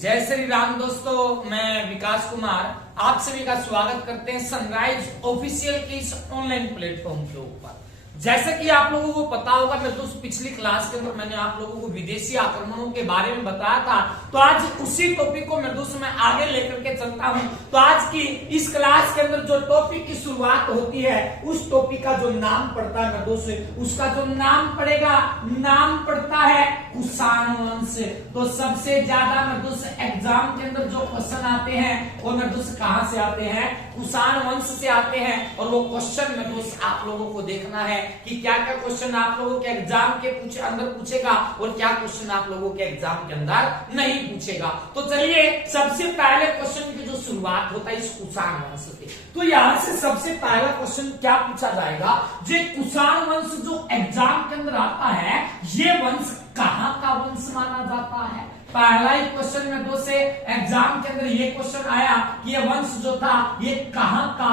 जय श्री राम दोस्तों, मैं विकास कुमार आप सभी का स्वागत करते हैं सनराइज ऑफिशियल के इस ऑनलाइन प्लेटफॉर्म के ऊपर। जैसे कि आप लोगों को पता होगा, मैं दोस्त पिछली क्लास के अंदर मैंने आप लोगों को विदेशी आक्रमणों के बारे में बताया था, तो आज उसी टॉपिक को मैं दोस्त मैं आगे लेकर के चलता हूं। तो आज की इस क्लास के अंदर जो टॉपिक की शुरुआत होती है, उस टॉपिक का जो नाम पड़ता है दोस्त, उसका जो नाम पड़ेगा, नाम पड़ता है कुषाण वंश। तो सबसे ज्यादा मैं दोस्त एग्जाम के अंदर जो क्वेश्चन आते हैं वो मैं दोस्त कहां से आते हैं? कुषाण वंश से आते हैं। और वो क्वेश्चन में दोस्त आप लोगों को देखना है कि क्या क्या क्वेश्चन आप लोगों के एग्जाम के अंदर पूछेगा और क्या क्वेश्चन आप लोगों के एग्जाम के अंदर नहीं पूछेगा। तो चलिए, सबसे पहले क्वेश्चन की जो शुरुआत होता है इस कुषाण वंश से, तो यहां से सबसे पहला क्वेश्चन क्या पूछा जाएगा? जो कुषाण वंश जो एग्जाम के अंदर आता है, ये वंश कहां का वंश माना जाता है? पहला ही क्वेश्चन में दो से एग्जाम के अंदर ये क्वेश्चन आया कि ये वंश जो था ये कहां का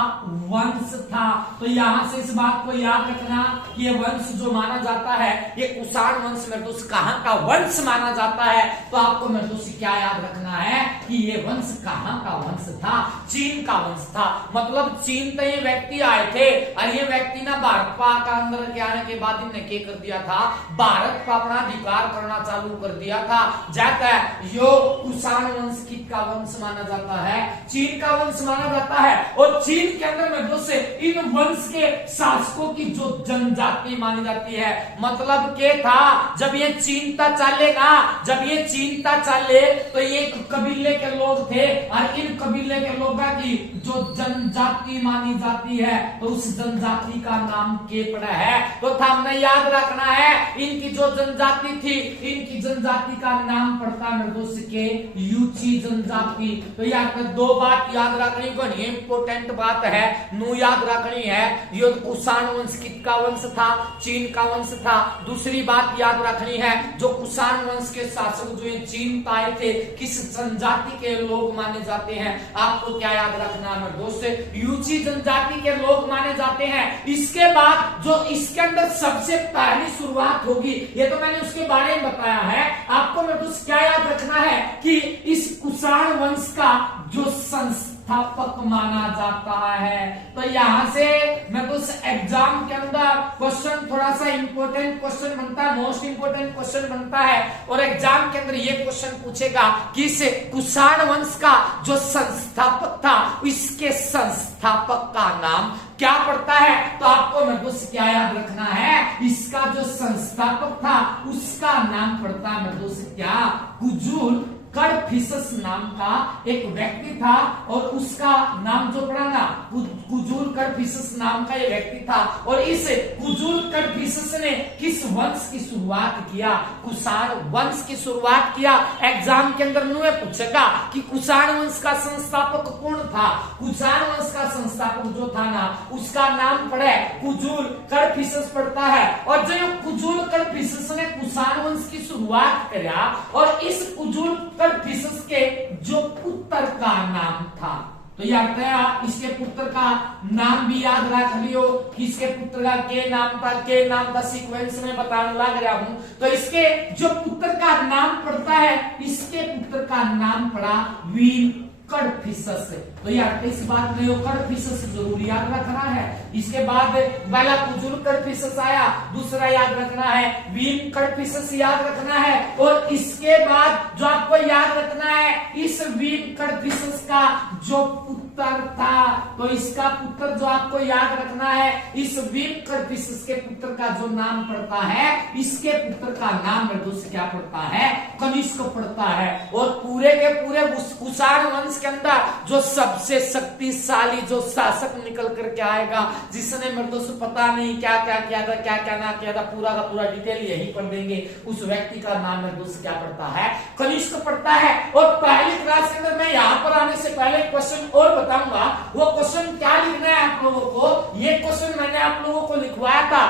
वंश था। तो यहां से इस बात को याद रखना कि ये वंश जो माना जाता है ये कुषाण वंश में दोस्त कहां का वंश माना जाता है। तो आपको मैं दोस्त क्या याद रखना है कि ये वंश कहां का वंश था? चीन का वंश था। मतलब चीन से ये व्यक्ति आए थे और ये व्यक्ति ना भारत का अंदर के आने के बाद इन्हें क्या कर दिया था? भारत का अपना अधिकार करना चालू कर दिया था। जाता यो कुषाण वंश किसका वंश माना जाता है? चीन का वंश माना जाता है। और चीन के अंदर में दोस्त इन वंश के शासकों की जो जनजाति मानी जाती है, मतलब क्या था, जब ये चीनता चलेगा, जब ये चीनता चले तो ये कबीले के लोग थे और इन कबीले के लोगों की जो जनजाति मानी जाती है तो उस जनजाति का नाम क्या पड़ा है? तो हमने याद रखना है इनकी जो जनजाति थी, इनकी जनजाति का नाम पड़ता है दोस्त के यूची जनजाति। तो यहाँ पे दो बात याद रखनी को इंपोर्टेंट बात है, नु याद रखनी है, ये कुषाण वंश किसका वंश था? चीन का वंश था। दूसरी बात याद रखनी है, जो कुषाण वंश के शासक जो ये चीन पाए थे, किस जनजाति के लोग माने जाते हैं? आपको क्या याद रखना है दोस्त? यूची जनजाति के लोग माने जाते हैं। इसके बाद जो इसके अंदर सबसे पहली शुरुआत होगी, ये तो मैंने उसके बारे में बताया है, आपको मैं दोस्त क्या याद रखना है कि इस कुषाण वंश का जो संस्थापक माना जाता है। तो यहां से मैं कुछ एग्जाम के अंदर क्वेश्चन थोड़ा सा इंपॉर्टेंट क्वेश्चन बनता है, मोस्ट इंपॉर्टेंट क्वेश्चन बनता है और एग्जाम के अंदर ये क्वेश्चन पूछेगा कि इस कुषाण वंश का जो संस्थापक था, इसके संस्थापक का नाम क्या पड़ता है? तो आपको मैं दोस्त क्या याद रखना है? इसका जो संस्थापक था उसका नाम पड़ता है मैं दोस्त क्या? कुजुल कडफिसस नाम का एक व्यक्ति था और उसका नाम जो पड़ा ना, कुजुल कडफिसस नाम का ये व्यक्ति था। और इस कुजुल कडफिसस ने किस वंश की शुरुआत किया? कुषाण वंश की शुरुआत किया। एग्जाम के अंदर नुए पूछेगा कि कुषाण वंश का संस्थापक कौन था? कुषाण वंश का संस्थापक जो था ना, उसका नाम पड़े कुजुल कडफिसस पड़ता है। और जो कुजुल कडफिसस ने कुषाण वंश की शुरुआत किया और इस कुजुल कडफिसस के जो पुत्र का नाम था, तो याद है इसके पुत्र का नाम भी याद रख लियो कि इसके पुत्र का के नाम था सीक्वेंस में बताने लग रहा हूं। तो इसके जो पुत्र का नाम पड़ता है, इसके पुत्र का नाम पड़ा वीर कडफिसस। तो यार इस बात में कडफिसस जरूर याद रखना है। इसके बाद पहला कुजुल कडफिसस आया, दूसरा याद रखना है वीर कडफिसस याद रखना है। और इसके बाद जो आपको याद रखना है, इस वीर कडफिसस का जो पुत्र था, तो इसका पुत्र जो आपको याद रखना है, इस वीर कडफिसस के पुत्र का जो नाम पड़ता है, इसके पुत्र का नाम दोस्त क्या पड़ता है? कनिष्क पड़ता है। और पूरे के पूरे कुषाण वंश के अंदर जो सबसे शक्तिशाली जो शासक निकल करके आएगा, जिसने मेरे दोस्त पता नहीं क्या क्या किया था, क्या क्या ना किया था, पूरा का पूरा डिटेल यही पढ़ देंगे, उस व्यक्ति का नाम मेरे दोस्त क्या पड़ता है? कनिष्क पड़ता है। और पहली क्लास के अंदर मैं यहाँ पर आने से पहले क्वेश्चन और बताऊंगा, वो क्वेश्चन क्या लिखना है आप लोगों को? ये क्वेश्चन मैंने आप लोगों को लिखवाया था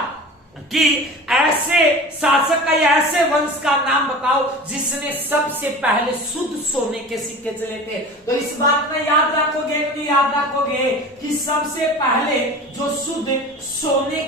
कि ऐसे शासक का या ऐसे वंश का नाम बताओ जिसने सबसे पहले शुद्ध सोने के सिक्के चले थे। तो इस बात में याद रखोगे कि याद रखोगे कि सबसे पहले जो शुद्ध सोने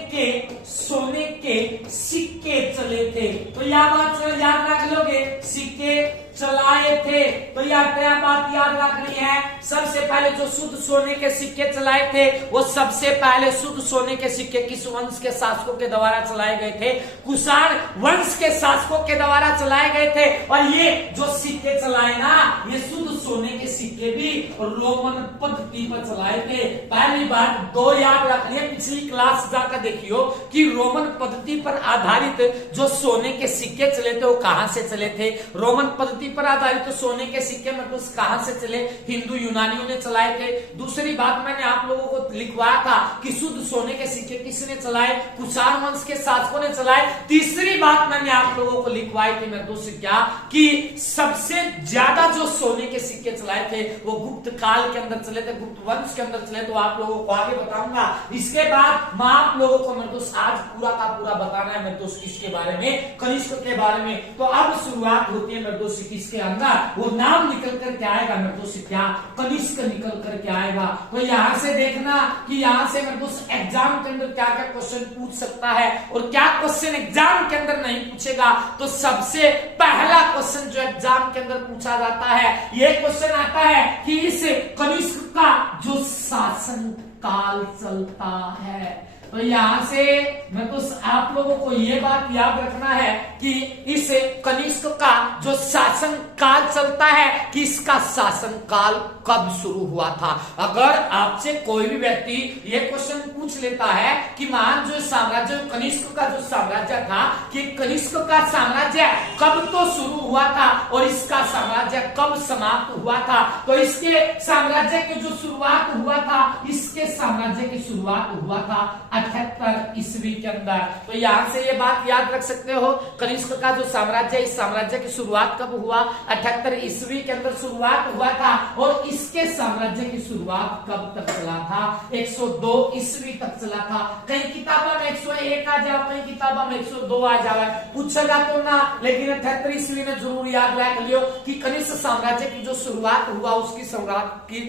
के सिक्के चले थे। तो यह बात याद रख लोगे, सिक्के चलाए थे। तो यह क्या बात याद रखनी है, सबसे पहले जो शुद्ध सोने के सिक्के चलाए थे वो सबसे पहले शुद्ध सोने के सिक्के किस वंश के शासकों के द्वारा चलाए गए थे? कुषाण वंश के शासकों के द्वारा चलाए गए थे। और ये जो सिक्के चलाए ना, ये शुद्ध सोने के सिक्के भी रोमन पद्धति पर चलाए थे। पहली बात दो याद रखिए, पिछली क्लास जाकर देखियो कि रोमन पद्धति पर आधारित जो सोने के सिक्के चले थे वो कहां से चले थे? रोमन पद्धति पर आधारित तो सोने के सिक्के मतलब कहां से चले? हिंदू यूनानियों ने चलाए थे। दूसरी बात मैंने आप लोगों को लिखवाया था कि शुद्ध सोने के सिक्के किसने चलाए? कुषाण वंश के शासकों ने चलाए। तीसरी बात मैंने आप लोगों को लिखवाई थी मेरे दोस्त क्या, कि सबसे ज्यादा जो सोने के सिक्के चलाए थे वो गुप्त काल के अंदर चले थे, गुप्त वंश के अंदर चले। तो आप लोगों को आगे बताऊंगा। इसके बाद मैं आप लोगों को मेरे दोस्त आज पूरा का पूरा बताना है मेरे दोस्त किसके बारे में? कनिष्क के बारे में। तो अब शुरुआत होती है मेरे दोस्त किसके अंदर? वो नाम निकल कर के आएगा मेरे दोस्त, क्या? कनिष्क निकल कर के आएगा। तो यहां से देखना कि यहां से मेरे दोस्त एग्जाम के अंदर क्या क्या क्वेश्चन पूछ सकता है और क्या क्वेश्चन एग्जाम के अंदर नहीं पूछेगा। तो सबसे पहला क्वेश्चन जो एग्जाम के अंदर पूछा जाता है, ये क्वेश्चन आता है कि इस कनिष्क का जो शासन काल चलता है। तो यहां से मैं तो आप लोगों को ये बात याद रखना है कि इस कनिष्क का जो शासन काल चलता है कि इसका शासन काल कब शुरू हुआ था। अगर आपसे कोई भी व्यक्ति ये क्वेश्चन पूछ लेता है कि महान जो साम्राज्य कनिष्क का जो साम्राज्य था कि कनिष्क का साम्राज्य कब तो शुरू हुआ था और इसका साम्राज्य कब समाप्त हुआ था, तो इसके साम्राज्य की जो शुरुआत हुआ था, इसके साम्राज्य की शुरुआत हुआ था 78 ईस्वी के अंदर। तो यहां से ये बात याद रख सकते हो, कनिष्क का जो साम्राज्य, इस साम्राज्य की शुरुआत कब हुआ? 78 ईस्वी के अंदर शुरुआत हुआ था। और इसके साम्राज्य की शुरुआत कब तक चला था? 102 ईस्वी तक चला था। कई किताबों में 101 आ जाओ, कई किताबों में 102 आ जाओ, पूछेगा तो ना, लेकिन 78 ईस्वी में जरूर याद रख लियो कि कनिष्क साम्राज्य की जो शुरुआत हुआ उसकी सम्राट की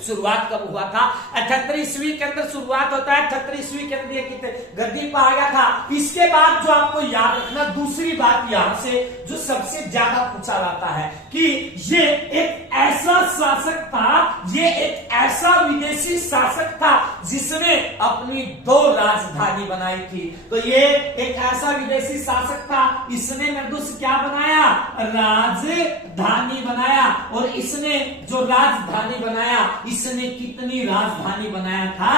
शुरुआत कब हुआ था? 78 ईस्वी के अंदर शुरुआत होता है। 78 ईस्वी के अंदर गद्दी पर आ गया था। इसके बाद जो आपको याद रखना, दूसरी बात यहां से जो सबसे ज्यादा पूछा जाता है कि ये एक ऐसा शासक था, ये एक ऐसा विदेशी शासक था जिसने अपनी 2 राजधानी बनाई थी। तो ये एक ऐसा विदेशी शासक था, इसने निर्दोष क्या बनाया? राजधानी बनाया। और इसने जो राजधानी बनाया, इसने कितनी राजधानी बनाया था?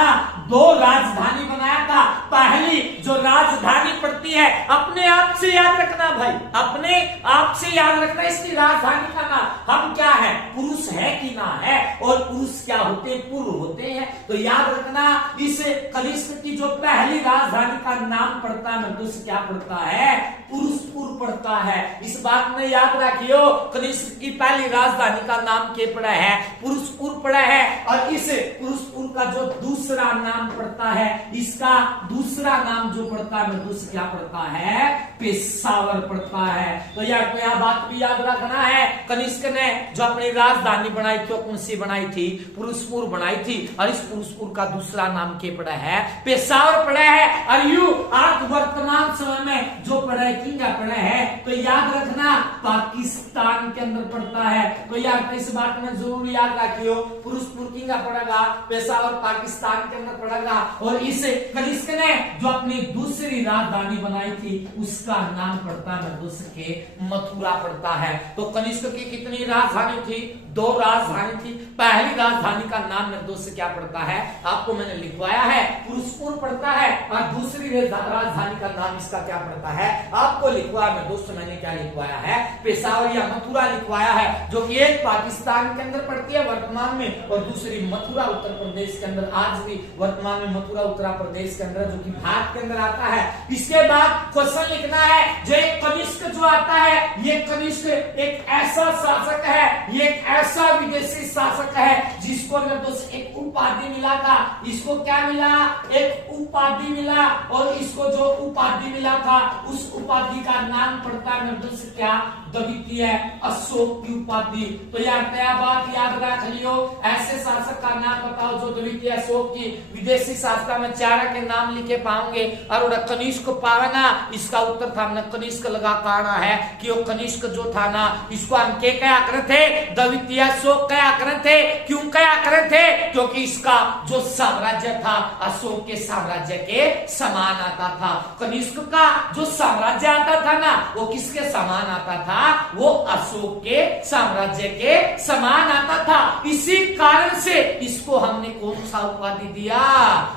2 राजधानी बनाया था। पहली जो राजधानी पड़ती है, अपने आप से याद रखना भाई, अपने आप से याद रखना इसकी राजधानी का नाम। हम क्या है? पुरुष है कि ना है? और पुरुष क्या होते हैं? पुर होते हैं। तो याद रखना इस कनिष्क की जो पहली राजधानी का नाम पड़ता है मृदुष क्या पड़ता है? पुरुषपुर पड़ता है। इस बात में याद रखियो, कनिष्क की पहली राजधानी का नाम क्या पड़ा है? पुरुषपुर पड़ा है। और इस पुरुषपुर का जो दूसरा नाम पड़ता है, इसका दूसरा नाम जो पड़ता है मृदुष क्या पड़ता है? पेशावर पड़ता है। तो यह बात भी याद रखना है, कनिष्क ने जो अपनी राजधानी बनाई थी, कौन सी बनाई थी? पुरुषपुर बनाई थी। और इस पुरुषपुर का दूसरा नाम क्या पड़ा है? पेशावर पड़ा है। और यू आज वर्तमान समय में जो पड़ा है, किंगा पड़ा है, तो याद रखना पाकिस्तान के अंदर पड़ता है। तो यार इस बात में जरूर याद रखियो, पुरुषपुर किंगा पड़ेगा, पेशावर पाकिस्तान के अंदर पड़ेगा। और इस कनिष्क ने जो अपनी दूसरी राजधानी बनाई थी, उसका नाम पड़ता है के मथुरा पड़ता है। तो कनिष्क की कितनी राजधानी थी? 2 राजधानी थी। पहली राजधानी का नाम निर्दोष क्या पड़ता है? आपको मैंने लिखवाया है, पुरुषपुर पड़ता है। और दूसरी राजधानी का नाम इसका क्या पड़ता है? आपको लिखवाया मैं दोस्तों, मैंने क्या लिखवाया है? पेशावर या मथुरा लिखवाया है, जो कि एक पाकिस्तान के अंदर पड़ती है वर्तमान में, और दूसरी मथुरा उत्तर प्रदेश के अंदर, आज भी वर्तमान में मथुरा उत्तर प्रदेश के अंदर, जो कि भारत के अंदर आता है। इसके बाद क्वेश्चन लिखना है, जो एक कनिष्क जो आता है, ये कनिष्क एक ऐसा शासक है, ये एक ऐसा विदेशी शासक है जिसको निर्दोष एक उपाधि मिला था। इसको क्या मिला? एक उपाधि मिला, और इसको जो उपाधि मिला था उस उपाधि का नाम पड़ता है निर्दोष क्या? द्वितीय अशोक की उपाधि। तो यार क्या बात याद रख लियो, ऐसे शासक का नाम बताओ जो द्वितीय अशोक की विदेशी शासक में 4 के नाम लिखे पाओगे। और कनिष्क पावना, इसका उत्तर था हमने कनिष्क लगा कहना है कि वो कनिष्क जो था ना, इसको हम क्या करे थे? द्वितीय अशोक क्या करे थे? क्यों क्या करे थे? क्योंकि इसका जो साम्राज्य था अशोक के साम्राज्य के समान आता था। कनिष्क का जो साम्राज्य आता था ना, वो किसके समान आता था? वो अशोक के साम्राज्य के समान आता था। इसी कारण से इसको हमने कौन सा उपाधि दिया?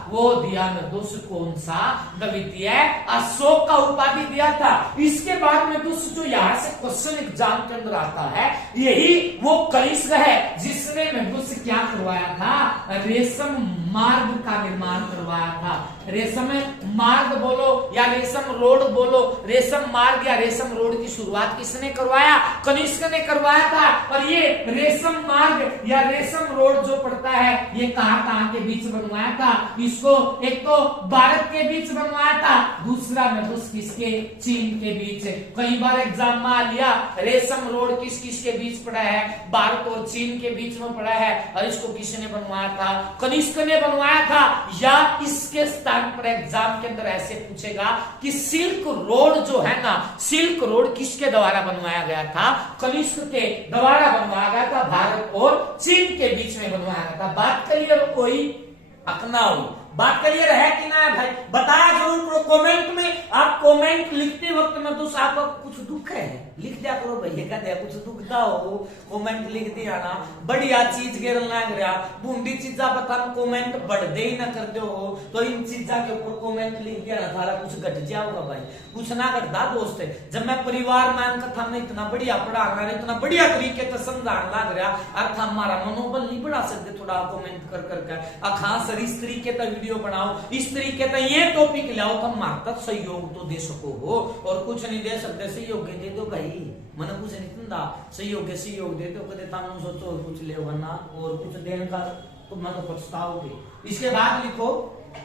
वो दिया निर्दोष कौन सा? द्वितीय अशोक का उपाधि दिया था। इसके बाद में दोस्त जो यहाँ से क्वेश्चन एग्जाम के अंदर आता है, यही वो कनिष्क है जिसने निर्दोष क्या करवाया था? रेशम मार्ग का निर्माण करवाया था। रेशम मार्ग बोलो या रेशम रोड बोलो, रेशम मार्ग या रेशम रोड की शुरुआत किसने करवाया? कनिष्क ने करवाया था। और ये रेशम मार्ग या रेशम रोड जो पड़ता है, ये कहां के बीच बनवाया था? इसको एक तो भारत के बीच बनवाया था, दूसरा निर्दोष किसके? चीन के बीच। कई बार एग्जाम में आ लिया रेशम रोड किस किस के बीच पड़ा है? भारत और चीन के बीच में पड़ा है। और इसको किसने बनवाया था? कनिष्क ने बनवाया था। या इसके स्थान पर एग्जाम के अंदर ऐसे पूछेगा कि सिल्क रोड जो है ना, सिल्क रोड किसके द्वारा बनवाया गया था? कनिष्क के द्वारा बनवाया गया था। भारत और चीन के बीच में बनवाया गया था। बात क्लियर कोई अपनाओ, बात क्लियर है कि ना भाई? बताया जरूर करो कमेंट में। आप कमेंट लिखते वक्त में दोस्त आपको कुछ दुख है लिख दिया करो भैया, कहते हैं कुछ दुखता हो कमेंट लिख दिया ना, बढ़िया चीज गिर लग रहा बूंदी चीजा बता कमेंट बढ़ दे ही ना करते हो, तो इन चीजा के ऊपर कमेंट लिख दिया ना, सारा कुछ घट जाओगा भाई, कुछ ना घटता दोस्त। जब मैं परिवार मान कथा में इतना बढ़िया पढ़ाना, इतना बढ़िया तरीके से समझाने लग रहा, अर्थ हमारा मनोबल नहीं बढ़ा सकते थोड़ा कमेंट कर करके। खास इस तरीके का वीडियो बनाओ, इस तरीके का ये टॉपिक लाओ तो हमारा सहयोग तो दे सको हो, और कुछ नहीं दे सकते सहयोग दे दो भाई, मन कुछ नहीं था सहयोग दे दो, कदे तामू सोचो कुछ ले वरना और कुछ देने का तो मन पछताओगे। इसके बाद लिखो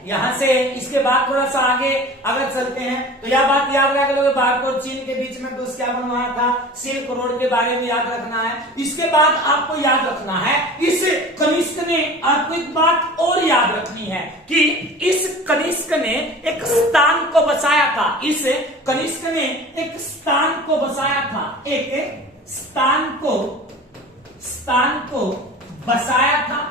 यहां से, इसके बाद थोड़ा सा आगे अगर चलते हैं तो यह बात याद रख लो, भारत और चीन के बीच में तो क्या बनवाया था? सिल्क रोड के बारे में याद रखना है। इसके बाद आपको याद रखना है, इस कनिष्क ने, आपको एक बात और याद रखनी है कि इस कनिष्क ने एक स्थान को बसाया था, इस कनिष्क ने एक स्थान को बसाया था, एक स्थान को बसाया था,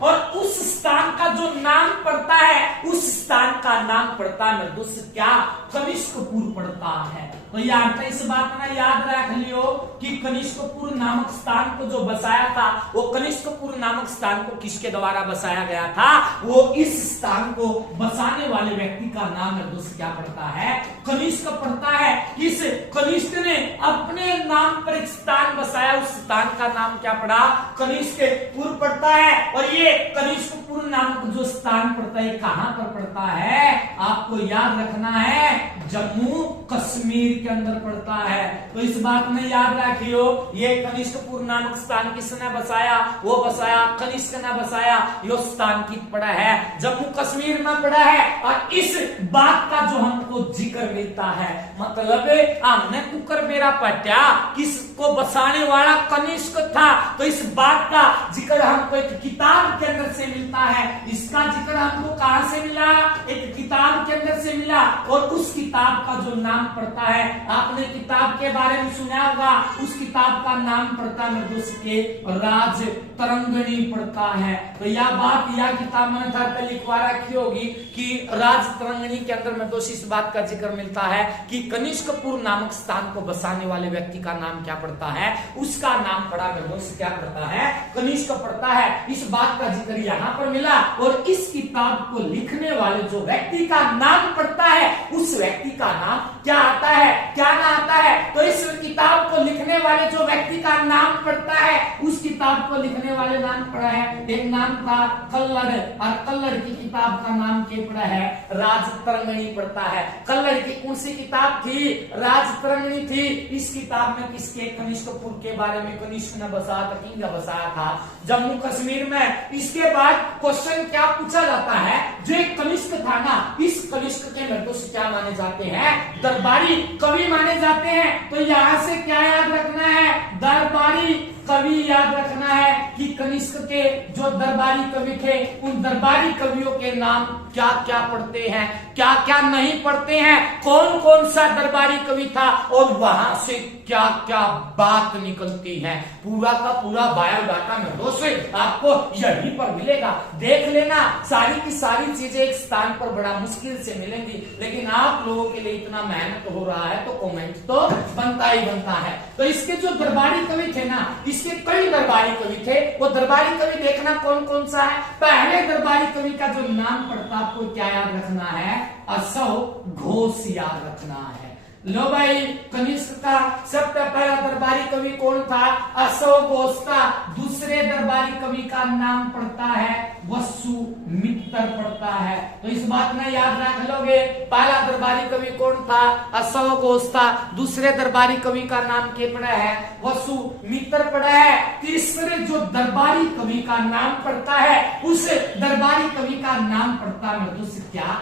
और उस स्थान का जो नाम पड़ता है, उस स्थान का नाम पड़ता है निर्दोष क्या? कनिष्कपुर पड़ता है। तो यार तो इस बात में याद रख लियो कि कनिष्कपुर नामक स्थान को जो बसाया था, वो कनिष्कपुर नामक स्थान को किसके द्वारा बसाया गया था? वो इस स्थान को बसाने वाले व्यक्ति का नाम निर्दोष क्या पड़ता है? कनिष्क पड़ता है। इस कनिष्क ने अपने नाम पर एक स्थान बसाया, उस स्थान का नाम क्या पड़ा? कनिष्कपुर पड़ता है। और ये कनिष्कपुर नामक जो स्थान पड़ता है कहां पर पड़ता है? आपको याद रखना है, जम्मू कश्मीर के अंदर पड़ता है। तो इस बात में याद रखियो, ये कनिष्कपुर नामक स्थान किसने बसाया? वो बसाया कनिष्क ने बसाया। यो स्थान की पड़ा है जम्मू कश्मीर में पड़ा है। और इस बात का जो हमको जिक्र मिलता है, मतलब हमने कुकर मेरा पट्या किसको बसाने वाला कनिष्क था, तो इस बात का जिक्र हमको एक किताब के अंदर से मिलता है। इसका जिक्र हमको कहां से मिला? एक किताब के अंदर से मिला। और उस किताब का जो नाम पड़ता है, आपने किताब के बारे में सुना होगा, उस किताब का नाम पड़ता है निर्दोष के राज तरंगिणी पड़ता है। तो यह बात, यह किताब मैंने घर पे लिखवा रखी होगी कि राज तरंगिणी के अंदर निर्दोष इस बात का जिक्र मिलता है कि कनिष्कपुर नामक स्थान को बसाने वाले व्यक्ति का नाम क्या पड़ता है? उसका नाम पड़ा निर्दोष क्या पड़ता है? कनिष्क पड़ता है। इस बात का जिक्र यहाँ पर मिला। और इस किताब को लिखने वाले जो व्यक्ति का नाम पड़ता है, उस व्यक्ति का नाम क्या आता है क्या ना आता है। तो इस किताब को लिखने वाले जो व्यक्ति का नाम पड़ता है, उस किताब को लिखने वाले नाम पड़ा है, एक नाम था कल्लड़, और कल्लड़ की किताब का नाम क्या पड़ा है, राजतरंगिणी पड़ता है। कल्लड़ की कौन सी किताब थी, राजतरंगिणी थी। इस किताब में किसके, कनिष्कपुर के बारे में कनिष्क ने बसाया था, किंग बसाया था जम्मू कश्मीर में। इसके बाद क्वेश्चन क्या पूछा जाता है, जो एक कनिष्क था ना, इस कनिष्क के निर्दोष क्या माने जाते हैं, दरबारी कवि माने जाते हैं। तो यहां से क्या याद रखना है, दरबारी कवि याद रखना है कि कनिष्क के जो दरबारी कवि थे, उन दरबारी कवियों के नाम क्या क्या पढ़ते हैं, क्या क्या नहीं पढ़ते हैं, कौन कौन सा दरबारी कवि था, और वहां से क्या क्या बात निकलती है। पूरा का पूरा बायोडाटा में दोस्तों आपको यहीं पर मिलेगा, देख लेना। सारी की सारी चीजें एक स्थान पर बड़ा मुश्किल से मिलेंगी, लेकिन आप लोगों के लिए इतना मेहनत हो रहा है तो कमेंट तो बनता ही बनता है। तो इसके जो दरबारी कवि थे ना, इसके कई दरबारी कवि थे। वो दरबारी कवि देखना कौन कौन सा है। पहले दरबारी कवि का जो नाम पड़ता आपको क्या याद रखना है, अशोक घोष याद रखना है। लो भाई, कनिष्क का सबसे पहला दरबारी कवि कौन था, अशोक घोष था। दूसरे दरबारी कवि का नाम पड़ता है वसुमित्र पड़ता है। तो इस बात में याद रख लोगे, पहला दरबारी कवि कौन था, अशोक घोष था। दूसरे दरबारी कवि का नाम क्या पड़ा है, वसुमित्र पड़ा है। तीसरे जो दरबारी कवि का नाम पड़ता है, उस दरबारी कवि का नाम पड़ता है दूसरे क्या,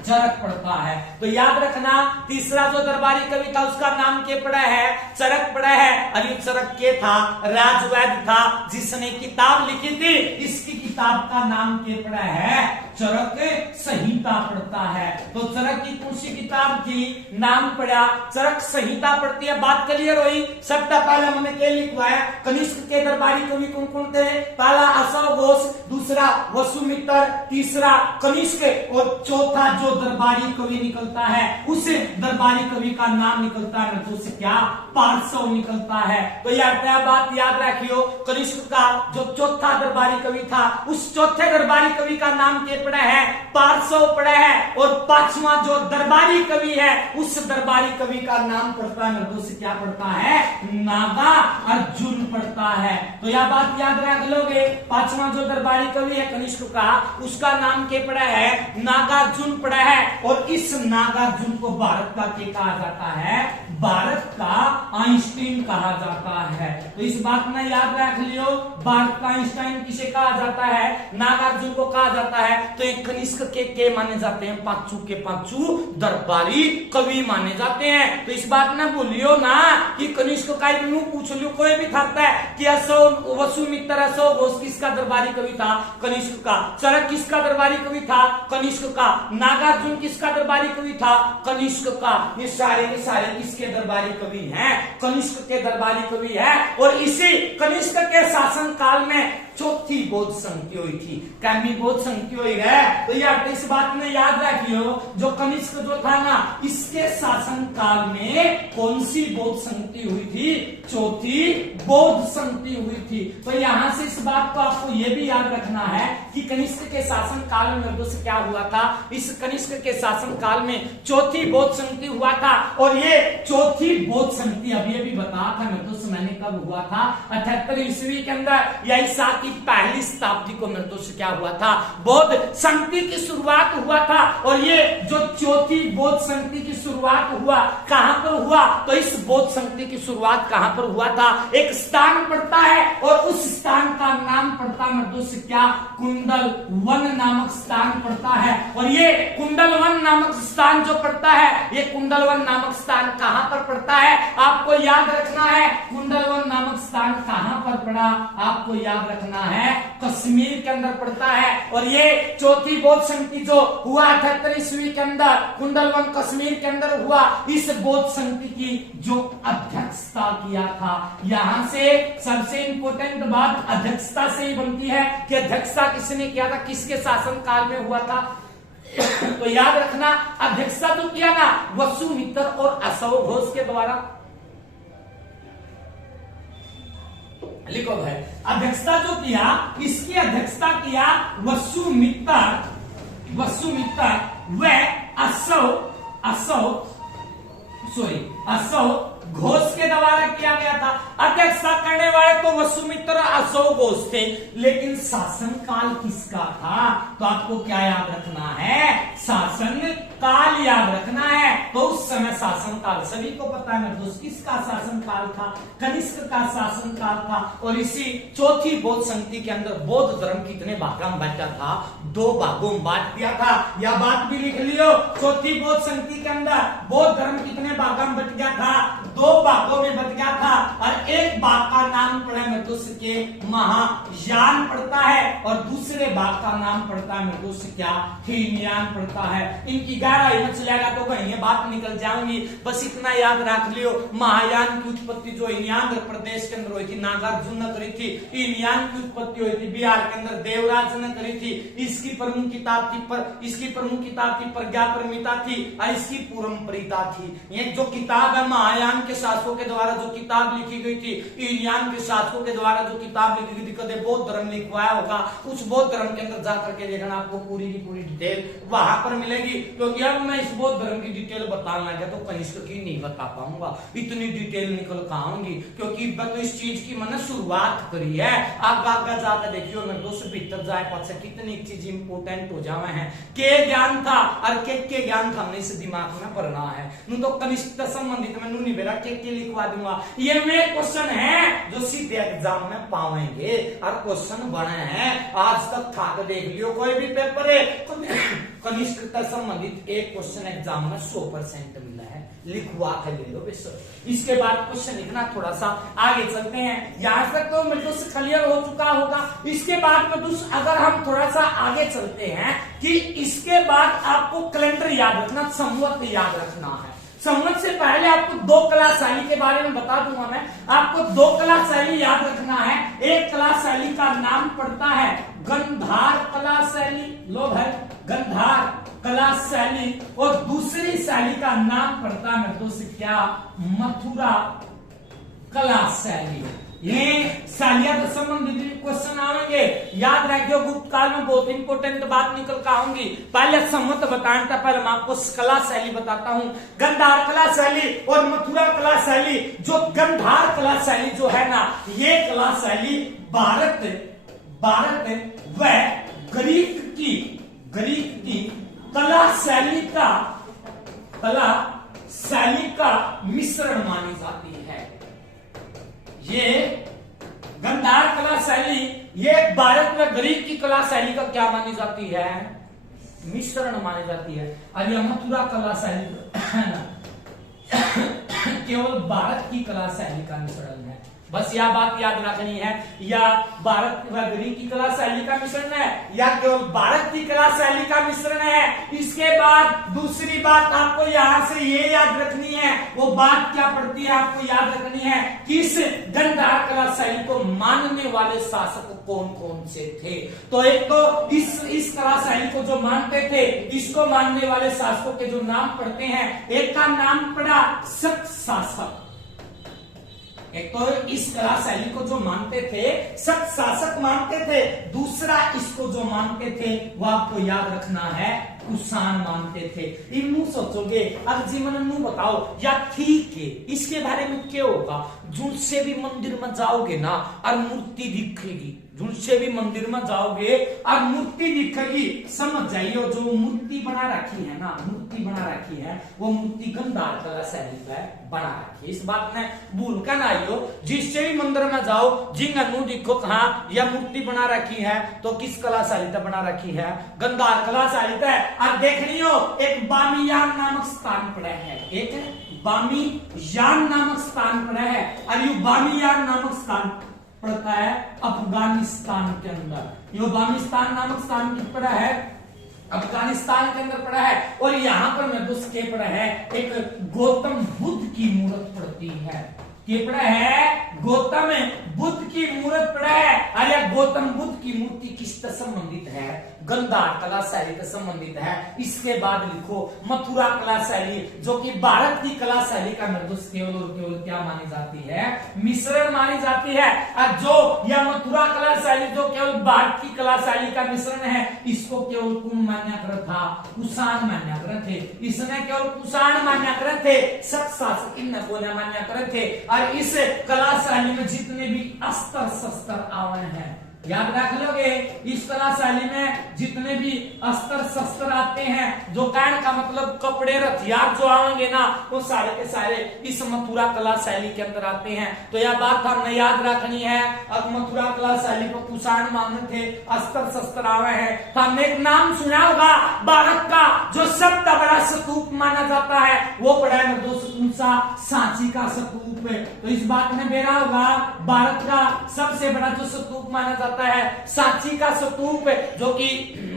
चरक पड़ता है। तो याद रखना, तीसरा जो दरबारी कवि था उसका नाम क्या पड़ा है, चरक पड़ा है। अली चरक के था, राजवैद्य था जिसने किताब लिखी थी। इसकी किताब का नाम क्या पड़ा है, चरक संहिता पड़ता है। तो चरक की कौन सी किताब थी, नाम पड़ा चरक संहिता पड़ती है। बात क्लियर हुई। सबसे पहले हमने क्या लिखवाया, कनिष्क के दरबारी कवि कौन कौन थे, पहला अशोक घोष, दूसरा वसुमित्र, तीसरा कनिष्क, और चौथा जो दरबारी कवि निकलता है उस दरबारी कवि का नाम निकलता है तो उसे क्या, पार्श्व निकलता है। तो यार क्या बात याद रखियो, कनिष्क का जो चौथा दरबारी कवि था, उस चौथे दरबारी कवि का नाम क्या पड़ा है, पार्श्व पड़ा है। और पांचवा जो दरबारी कवि है, उस दरबारी कवि का नाम पड़ता है से क्या पड़ता है, नागा अर्जुन पड़ता है। तो यह बात याद रख लोगे। पांचवा जो दरबारी कवि है कनिष्क का, उसका नाम क्या पड़ा है, नागार्जुन पड़ा है। और इस नागार्जुन को भारत का क्या कहा जाता है, भारत का आइंस्टाइन कहा जाता है। तो इस बात में याद रख लियो, भारत का आइंस्टाइन किसे कहा जाता है, नागार्जुन को कहा जाता है। तो एक कनिष्क के माने जाते हैं, पांचू के पांचू दरबारी कवि माने जाते हैं। तो इस बात ना भूलियो ना कि कनिष्क का पूछ लियो, कोई भी था कि अशोक वसुमित्र अशोक घोष किसका दरबारी कवि था, कनिष्क का। चरक किसका दरबारी कवि था, कनिष्क का। नागार्जुन किसका दरबारी कवि था, कनिष्क का। ये सारे के सारे किसके दरबारी कवि हैं, कनिष्क के दरबारी कवि है। और इसी कनिष्क के शासन काल में चौथी बौद्ध संधि हुई थी। कैमी बौद्ध संधि हुई है। तो यार इस बात में याद रखियो, जो कनिष्क जो था ना, इसके शासन काल में कौन सी बौद्ध संधि हुई थी, चौथी बौद्ध संधि हुई थी। तो यहां से इस बात को आपको यह भी याद रखना है कि कनिष्क के शासन काल में निर्दोष क्या हुआ था, इस कनिष्क के शासन काल में चौथी बौद्ध संधि हुआ था। और ये चौथी बौद्ध संधि अभी अभी बताया था निर्दोष मैंने कब हुआ था, 78 ईस्वी के अंदर, या ईसा की पहली शताब्दी को निर्दोष क्या हुआ था, बौद्ध संधि की शुरुआत हुआ था। और ये जो चौथी बौद्ध संधि की शुरुआत हुआ कहां पर हुआ, तो इस बौद्ध संधि की शुरुआत कहां पर हुआ था, एक स्थान पड़ता है और उस स्थान का नाम पड़ता है निर्दोष क्या, कुंडल वन नामक स्थान पड़ता है। और ये कुंडल वन नामक स्थान जो पड़ता है, ये कुंडल वन नामक स्थान कहां पर पड़ता है, आपको याद रखना है। कुंडल वन नामक स्थान कहां पर पड़ा, आपको याद रखना है, कश्मीर के अंदर पड़ता है। और ये चौथी बौद्ध संधि जो हुआ 78 ईस्वी के अंदर, कुंडलवन कश्मीर के अंदर हुआ। इस बौद्ध संधि की जो अध्यक्षता किया था, यहां से सबसे इंपोर्टेंट बात अध्यक्षता से ही बनती है कि अध्यक्षता किसने किया था, किसके शासन काल में हुआ था। तो याद रखना, अध्यक्षता तो किया ना वसुमित्र और अशोक घोष के द्वारा। लिखो भाई, अध्यक्षता जो किया, इसकी अध्यक्षता किया वसुमित्र व अशोक सॉरी असौ घोष के द्वारा किया गया था। अध्यक्षता करने वाले तो वसुमित्र असौ घोष थे, लेकिन शासनकाल किसका था? तो आपको क्या याद रखना है? शासन काल याद रखना है। तो उस समय शासनकाल सभी को पता है दोस्त, किसका शासनकाल था? कनिष्क का शासनकाल था। और इसी चौथी बौद्ध संधि के अंदर बौद्ध धर्म कितने भागों में बांटा था? 2 भागों में बांट दिया था। यह बात भी लिख लियो, चौथी बौद्ध संधि के अंदर बौद्ध धर्म कितने भागों में बट गया था? 2 भागों में बट गया था। और एक भाग का नाम पड़ा है मृदुस के महायान पड़ता है, और दूसरे भाग का नाम पड़ता है मृदुस क्या? हीनयान पड़ता है। इनकी गहराई में चलेगा तो कहीं बात निकल जाऊंगी, बस इतना याद रख लियो। महायान की उत्पत्ति जो आंध्र प्रदेश के अंदर हुई थी, नागार्जुन ने करी थी। हीनयान की उत्पत्ति हुई थी बिहार के अंदर, देवराज ने करी थी। इसकी प्रमुख किताब थी प्रज्ञा परमिता थी, और इसकी पूर्वपरिता थी। ये जो किताब है महायान के शासकों के द्वारा जो किताब लिखी गई थी, हीनयान के शासकों के द्वारा जो किताब लिखी गई थी, कदे बौद्ध धर्म लिखवाया होगा। उस बौद्ध धर्म के अंदर जाकर के देखना, आपको पूरी की पूरी डिटेल वहां पर मिलेगी। क्योंकि अब मैं इस बौद्ध धर्म की डिटेल बताने लगा तो कनिष्क की नहीं बता पाऊंगा, इतनी डिटेल निकल पाऊंगी, क्योंकि मैं तो इस चीज की मैंने शुरुआत करी है। आप आगे जाकर देखियो, मैं दोस्त भीतर जाए पास कितनी चीज इंपोर्टेंट हो जावे हैं। के ज्ञान था और के ज्ञान था, हमने इस दिमाग में पढ़ना है। तो कनिष्क से संबंधित मैं नहीं बेरा के लिखवा दूंगा। ये में क्वेश्चन है जो सीधे एग्जाम में पाएंगे, और क्वेश्चन बने हैं आज तक था तो देख लियो कोई भी पेपर है, कनिष्क से संबंधित एक क्वेश्चन एग्जाम में 100% मिला है, लिखवा के ले लो बेशक। इसके बाद क्वेश्चन लिखना, थोड़ा सा आगे चलते हैं। यहां तक तो मेरे से क्लियर हो चुका होगा। इसके बाद में अगर हम थोड़ा सा आगे चलते हैं कि इसके बाद आपको कैलेंडर याद रखना, संवत याद रखना है। संवत से पहले आपको 2 कला शैली के बारे में बता दूंगा मैं। आपको 2 कला शैली याद रखना है। एक कला शैली का नाम पड़ता है गंधार कला शैली, लो भाई, गंधार कला शैली, और दूसरी शैली का नाम पड़ता है दोस्त क्या? मथुरा कला शैली। ये शैलियों से संबंधित क्वेश्चन आएंगे, याद रखियो। गुप्त काल में बहुत इंपोर्टेंट बात निकल कर आऊंगी। पहले संवत बताने था, पहले मैं आपको कला शैली बताता हूँ। गंधार कला शैली और मथुरा कला शैली। जो गंधार कला शैली जो है ना, ये कला शैली भारत व ग्रीक की कला शैली का मिश्रण मानी जाती है। ये गंधार कला शैली, ये भारत में ग्रीक की कला शैली का क्या मानी जाती है? मिश्रण मानी जाती है। और यह मथुरा कला शैली केवल भारत की कला शैली का मिश्रण है। बस यह बात याद रखनी है, या भारत व ग्रीक की कला शैली का मिश्रण है, या केवल भारत की कला शैली का मिश्रण है। इसके बाद दूसरी बात आपको यहां से ये याद रखनी है, वो बात क्या पड़ती है आपको याद रखनी है कि इस गंधार कला शैली को मानने वाले शासक कौन कौन से थे। तो एक तो इस कला शैली को जो मानते थे, इसको मानने वाले शासकों के जो नाम पड़ते हैं, एक का नाम पड़ा सत शासक। एक तो इस कला शैली को जो मानते थे सत शासक मानते थे, दूसरा इसको जो मानते थे वो आपको याद रखना है कुषाण मानते थे। इन सोचोगे अब जी मन नू बताओ या ठीक है, इसके बारे में क्या होगा? जुड़ से भी मंदिर में जाओगे ना और मूर्ति दिखेगी, जुड़ से भी मंदिर में जाओगे और मूर्ति दिखेगी, समझ जाइए जो मूर्ति बना रखी है ना, मूर्ति बना रखी है वो मूर्ति गंधार कला शैली का बना रखी है। इस बात में भूल का ना आइयो, जिससे भी मंदिर में जाओ जिंगा नू दिखो कहा यह मूर्ति बना रखी है, तो किस कला शैली का बना रखी है? गंधार कला शैली का। और देख लियो एक बामियान नामक स्थान पड़ा है, एक बामियान नामक स्थान पड़ा है, और ये बामियान नामक स्थान पड़ता है अफगानिस्तान के अंदर। यो बामिस्तान नामक स्थान की पड़ा है, अफगानिस्तान के अंदर पड़ा है। और यहाँ पर मैं के पड़ा है एक गौतम बुद्ध की मूर्त पड़ती है, ये पड़ा है गौतम बुद्ध की मूर्त पड़ा है। अरे गौतम बुद्ध की मूर्ति किससे संबंधित है? गांधार कला शैली से संबंधित है। इसके बाद लिखो मथुरा कला शैली, जो कि भारत की कला शैली का निर्देश केवल और केवल क्या मानी जाती है? मिश्रण मानी जाती है। और जो यह मथुरा कला शैली जो केवल भारत की कला शैली का मिश्रण है, इसको केवल कौन मान्य कर था? कुषाण मान्य कर थे। इसने केवल कुषाण मान्य कर थे, शक शासक इन्हें बोले मान्य कर थे। और इस कला शैली में जितने भी अस्त्र शस्त्र आवे हैं, याद रख लोगे, इस कला शैली में जितने भी अस्त्र शस्त्र आते हैं, जो कहने का मतलब कपड़े हथियार जो आएंगे ना, वो सारे के सारे इस मथुरा कला शैली के अंदर आते हैं। तो यह बात हमने याद रखनी है। अब मथुरा कला शैली को कुषाण माने थे, अस्त्र शस्त्र आवे हैं। तो हमने एक नाम सुना होगा, भारत का जो सबसे बड़ा स्तूप माना जाता है वो पड़ा है दोस्तों सांची का स्तूप। तो इस बात में बेरा होगा, भारत का सबसे बड़ा जो स्तूप माना जाता है सांची का स्तूप, जो कि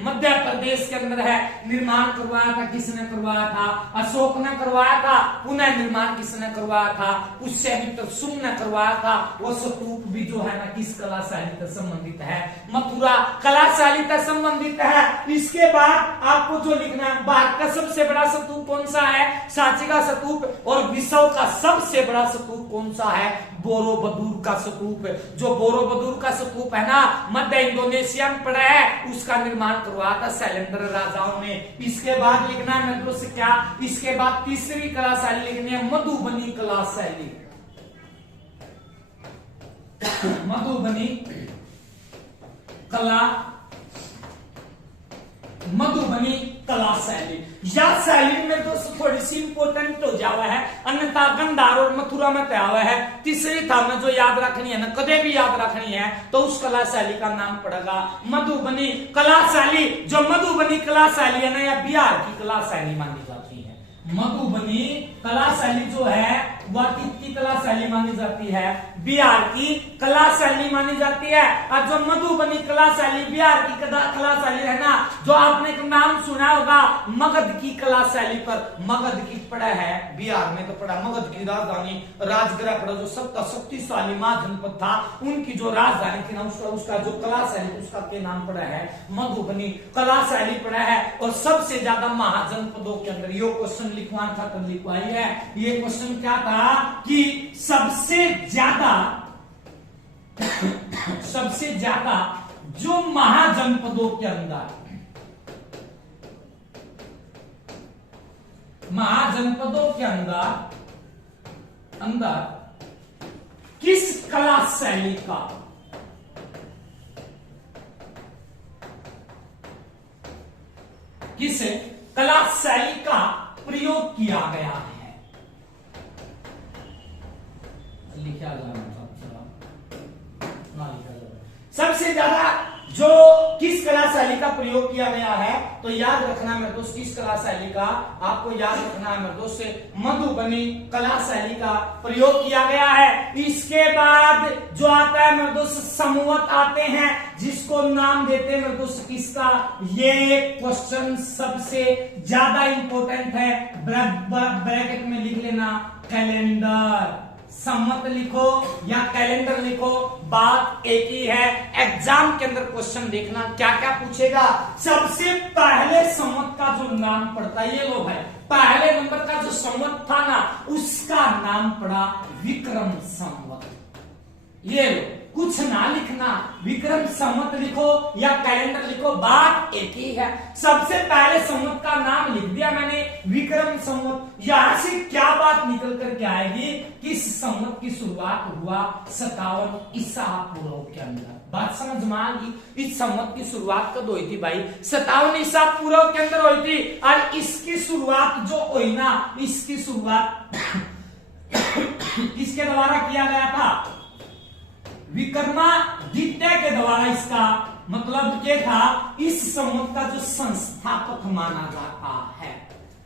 मध्य प्रदेश के अंदर है। निर्माण करवाया था किसने? करवाया था अशोक ने करवाया था। पुनः निर्माण किसने करवाया था? उससे भी तो सुम ने करवाया था। वो स्तूप भी जो है ना किस कला शैली से संबंधित है? मथुरा कला शैली से संबंधित है। इसके बाद आपको जो लिखना है, भारत का सबसे बड़ा स्तूप कौन सा है? सांची का स्तूप। और विश्व का सबसे बड़ा स्तूप कौन सा है? बोरोबुदुर का स्तूप। जो बोरोबुदुर का स्तूप है ना, मध्य इंडोनेशिया में पड़ा है, उसका निर्माण करवाया था शैलेंद्र राजाओं ने। इसके बाद लिखना है मेरे दोस्त क्या? इसके बाद तीसरी कला शैली लिखनी है मधुबनी कला शैली। मधुबनी कला, मधुबनी कला शैली। यह शैली में दोस्तों थोड़ी सी इंपोर्टेंट हो जावा है, अन्यथा गांधार और मथुरा में तय हुआ है। तीसरी था में जो याद रखनी है ना, कदे भी याद रखनी है, तो उस कला शैली का नाम पड़ेगा मधुबनी कला शैली। जो मधुबनी कला शैली है ना, यह बिहार की कला शैली मानी जाती है। मधुबनी कला शैली जो है वह किसकी कला शैली मानी जाती है? बिहार की कला शैली मानी जाती है। और जो मधुबनी कला शैली बिहार की कला शैली है ना, जो आपने एक नाम सुना होगा मगध की कला शैली पर। मगध की पड़ा है बिहार में, तो पड़ा मगध की राजधानी राजगृह पड़ा, जो सबका शक्तिशाली महाजनपद था, उनकी जो राजधानी थी ना, उसका जो कला शैली उसका के नाम पड़ा है मधुबनी कला शैली पड़ा है। और सबसे ज्यादा महाजनपदों के अंदर यो क्वेश्चन लिखवाना था, तो लिखवाई है। ये क्वेश्चन क्या था कि सबसे ज्यादा जो महाजनपदों के अंदर किस कला शैली का प्रयोग किया गया है? लिखा सबसे ज्यादा जो किस कला शैली का प्रयोग किया गया है, तो याद रखना मेरे दोस्त, किस कला शैली का आपको याद रखना है मेरे दोस्त, मधुबनी कला शैली का प्रयोग किया गया है। इसके बाद जो आता है मेरे दोस्त संवत आते हैं, जिसको नाम देते हैं मेरे दोस्त किसका? ये क्वेश्चन सबसे ज्यादा इंपॉर्टेंट है, ब्रैकेट में लिख लेना कैलेंडर। संवत लिखो या कैलेंडर लिखो, बात एक ही है। एग्जाम के अंदर क्वेश्चन देखना क्या क्या पूछेगा। सबसे पहले संवत का जो नाम पड़ता है, ये लो भाई, पहले नंबर का जो संवत था ना, उसका नाम पड़ा विक्रम संवत। ये लो, कुछ ना लिखना, विक्रम संवत लिखो या कैलेंडर लिखो, बात एक ही है। सबसे पहले संवत का नाम लिख दिया मैंने, विक्रम संवत। यहां से क्या बात निकल कर के आएगी कि इस संवत की शुरुआत हुआ 57 ईसा पूर्व के अंदर। बात समझ में आ गई? इस संवत की शुरुआत कब हुई थी भाई? 57 ईसा पूर्व के अंदर हुई थी। और इसकी शुरुआत जो हुई ना, इसकी शुरुआत किसके द्वारा किया गया था? विक्रमादित्य के द्वारा। इसका मतलब क्या था? इस संवत का जो संस्थापक माना जाता है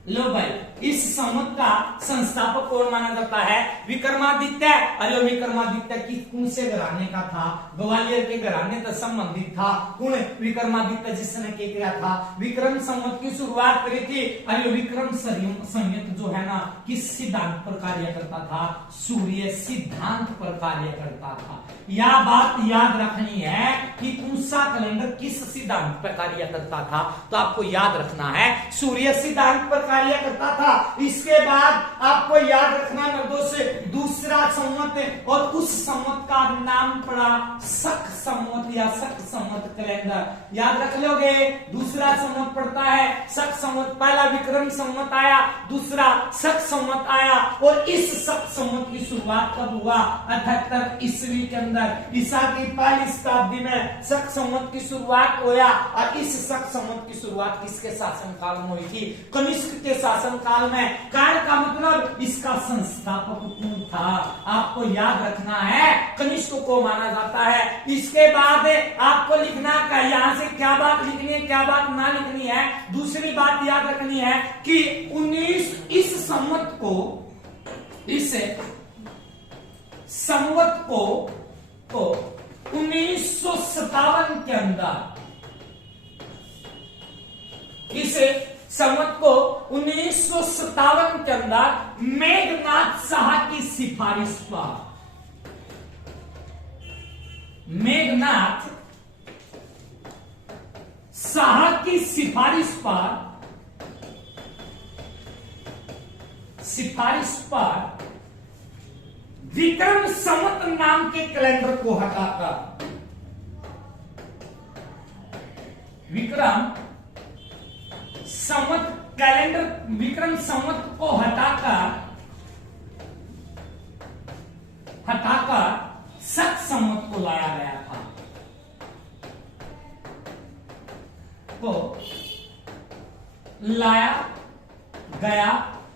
लो भाई, इस संवत का संस्थापक कौन माना जाता है? विक्रमादित्य। अरे विक्रमादित्य कौन से घराने का था? ग्वालियर के घराने से संबंधित था। कौन? विक्रमादित्य, जिसने क्या किया था? विक्रम संवत की शुरुआत करी थी। अरे विक्रम संवत जो है ना, किस सिद्धांत पर कार्य करता था? सूर्य सिद्धांत पर कार्य करता था। यह बात याद रखनी है कि कौन सा कैलेंडर किस सिद्धांत पर कार्य करता था, तो आपको याद रखना है सूर्य सिद्धांत पर कार्य करता था। इसके बाद आपको याद रखना है दूसरा संवत, और उस संवत का नाम पड़ा शक संवत या शक संवत कैलेंडर। याद रख लोगे, दूसरा संवत पड़ता है शक संवत। पहला विक्रम संवत आया, दूसरा शक संवत आया, और इस शक संवत की शुरुआत कब हुआ? 78 ईस्वी के अंदर, ईसा की पहली शताब्दी में शक संवत की शुरुआत हुआ। और इस शक संवत की शुरुआत किसके शासन काल में हुई थी? कनिष्क के शासन काल में। कारण का मतलब इसका संस्थापक कौन था? आपको याद रखना है, कनिष्क को माना जाता है। इसके बाद आपको लिखना का यहां से क्या बात लिखनी है, क्या बात ना लिखनी है। दूसरी बात याद रखनी है कि 19 इस संवत को 1957 के अंदर, इस संवत को 1957 के अंदर मेघनाथ शाह की सिफारिश पर, मेघनाथ शाह की सिफारिश पर विक्रम संवत नाम के कैलेंडर को हटाकर, विक्रम संवत कैलेंडर, विक्रम संवत को हटाकर शक संवत को लाया गया था। को लाया गया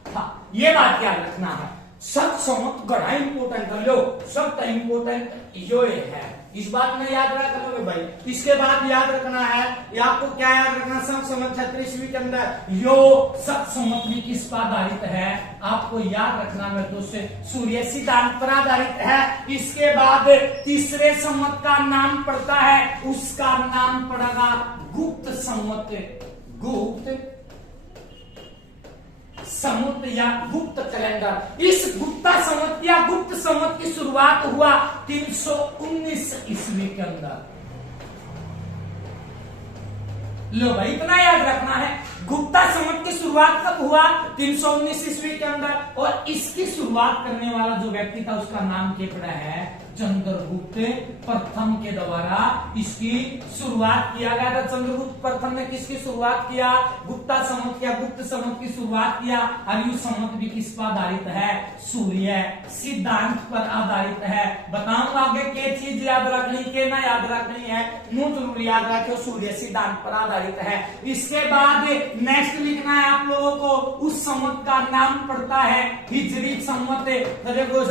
था, यह बात याद रखना है। शक संवत बड़ा इंपोर्टेंट कर लो, सब इंपोर्टेंट यो है, इस बात में याद रख लोगे भाई। इसके बाद याद रखना है, या आपको क्या याद रखना? शक संवत 36वीं के अंदर यो शक संवत भी किस पर आधारित है? आपको याद रखना मेरे दोस्त, सूर्य सिद्धांत पर आधारित है। इसके बाद तीसरे संवत का नाम पड़ता है, उसका नाम पड़ेगा गुप्त संवत। गुप्त संवत या गुप्त कैलेंडर। इस गुप्ता संवत या गुप्त संवत की शुरुआत हुआ 319 ईस्वी के अंदर। लो भाई, इतना याद रखना है, गुप्ता संवत की शुरुआत कब हुआ? 319 ईस्वी के अंदर। और इसकी शुरुआत करने वाला जो व्यक्ति था उसका नाम क्या पड़ा है? चंद्रगुप्त प्रथम के द्वारा इसकी शुरुआत किया गया था। चंद्रगुप्त प्रथम ने किसकी शुरुआत किया? गुप्ता संवत या गुप्त संवत की शुरुआत किया। और यह संवत भी किस पर आधारित है? सूर्य सिद्धांत पर आधारित है। बताऊंगा आगे क्या चीज याद रखनी के ना याद रखनी है, मुंह जरूर याद रखो, सूर्य सिद्धांत पर आधारित है। इसके बाद नेक्स्ट लिखना है आप लोगों को, उस संवत का नाम पड़ता है हिजरी संवत।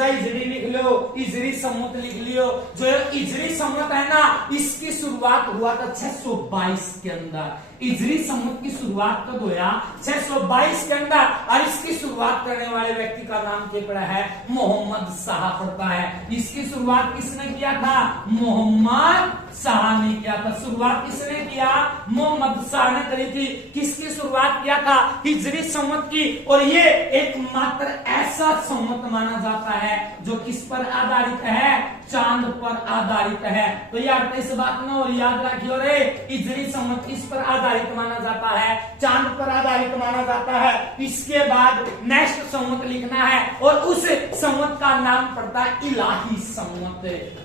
हिजरी लिख लो, हिजरी संवत लिख लियो। जो हिजरी संवत है ना, इसकी शुरुआत हुआ था 622 के अंदर। हिजरी संवत की शुरुआत कब हुआ? 622 के अंदर। और इसकी शुरुआत करने वाले व्यक्ति का नाम क्या पड़ा है? मोहम्मद शाह पड़ता है। इसकी शुरुआत किसने किया था? मोहम्मद शाह ने किया था। शुरुआत किसने किया? मोहम्मद शाह ने करी थी। किसकी शुरुआत किया था? हिजरी संवत की। और ये एकमात्र ऐसा संवत माना जाता है जो किस पर आधारित है? चांद पर आधारित है। तो यार इस बात में और याद रखियो रे, हिजरी संवत किस पर आधारित माना जाता है? चांद पर आधारित माना जाता है। इसके बाद नेक्स्ट संवत लिखना है, और उस संवत का नाम पड़ता है इलाही संवत।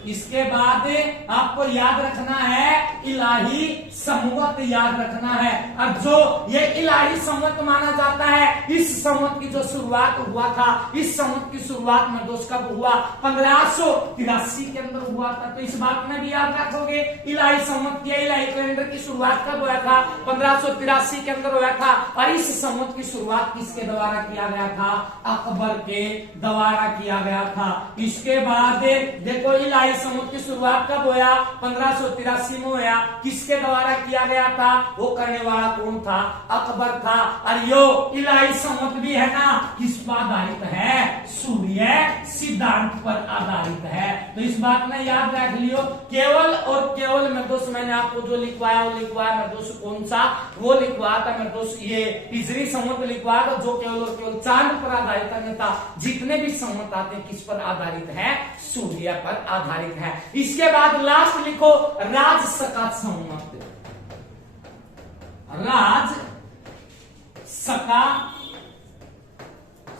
इसके बाद आपको याद रखना है इलाही संवत, याद रखना है। और जो ये इलाही संवत माना जाता है, इस संवत की जो शुरुआत हुआ था, इस संवत की शुरुआत में दोस्त कब हुआ? 1583 के अंदर हुआ था। तो इस बात में भी याद रखोगे, इलाही संवत या इलाही कैलेंडर की शुरुआत कब हुआ था? 1583 के अंदर हुआ था। और इस संवत की शुरुआत किसके द्वारा किया गया था? अकबर के द्वारा किया गया था। इसके बाद देखो इलाही संवत की शुरुआत कब हुआ? 1583 में क्यों आया, किसके द्वारा किया गया था, वो करने वाला कौन था, अकबर था। और यो इलाही संवत भी है ना, किस पर आधारित है, सूर्य सिद्धांत पर आधारित है। तो इस बात में याद रख लियो, केवल और केवल मेरे दोस्त मैंने आपको जो लिखवाया वो लिखवाया मेरे दोस्त, कौन सा, वो लिखवाया था मेरे दोस्त ये हिजरी संवत लिखवाया था, जो केवल और केवल चांद पर आधारित था। जितने भी संवत आते हैं किस पर आधारित है, सूर्य पर आधारित है। इसके बाद लास्ट लिखो राज सका संवत, राज सका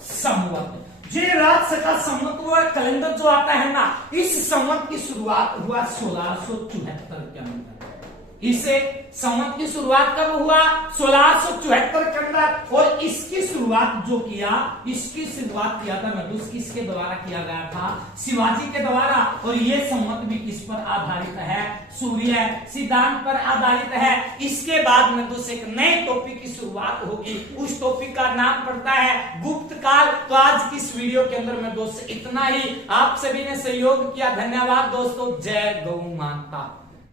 संवत। जो राज सका संवत वो कैलेंडर जो आता है ना, इस संवत की शुरुआत हुआ 1674 के अंदर। इसे संवत की शुरुआत कब हुआ, 1674 के अंदर। और इसकी शुरुआत जो किया, इसकी शुरुआत किया था मैं किसके द्वारा किया गया था, शिवाजी के द्वारा। और ये संवत भी किस पर आधारित है, सूर्य सिद्धांत पर आधारित है। इसके बाद में एक नए टॉपिक की शुरुआत होगी, उस टॉपिक का नाम पड़ता है गुप्त काल। तो आज की इस वीडियो के अंदर में दोस्तों इतना ही। आप सभी ने सहयोग किया, धन्यवाद दोस्तों। जय गौ माता।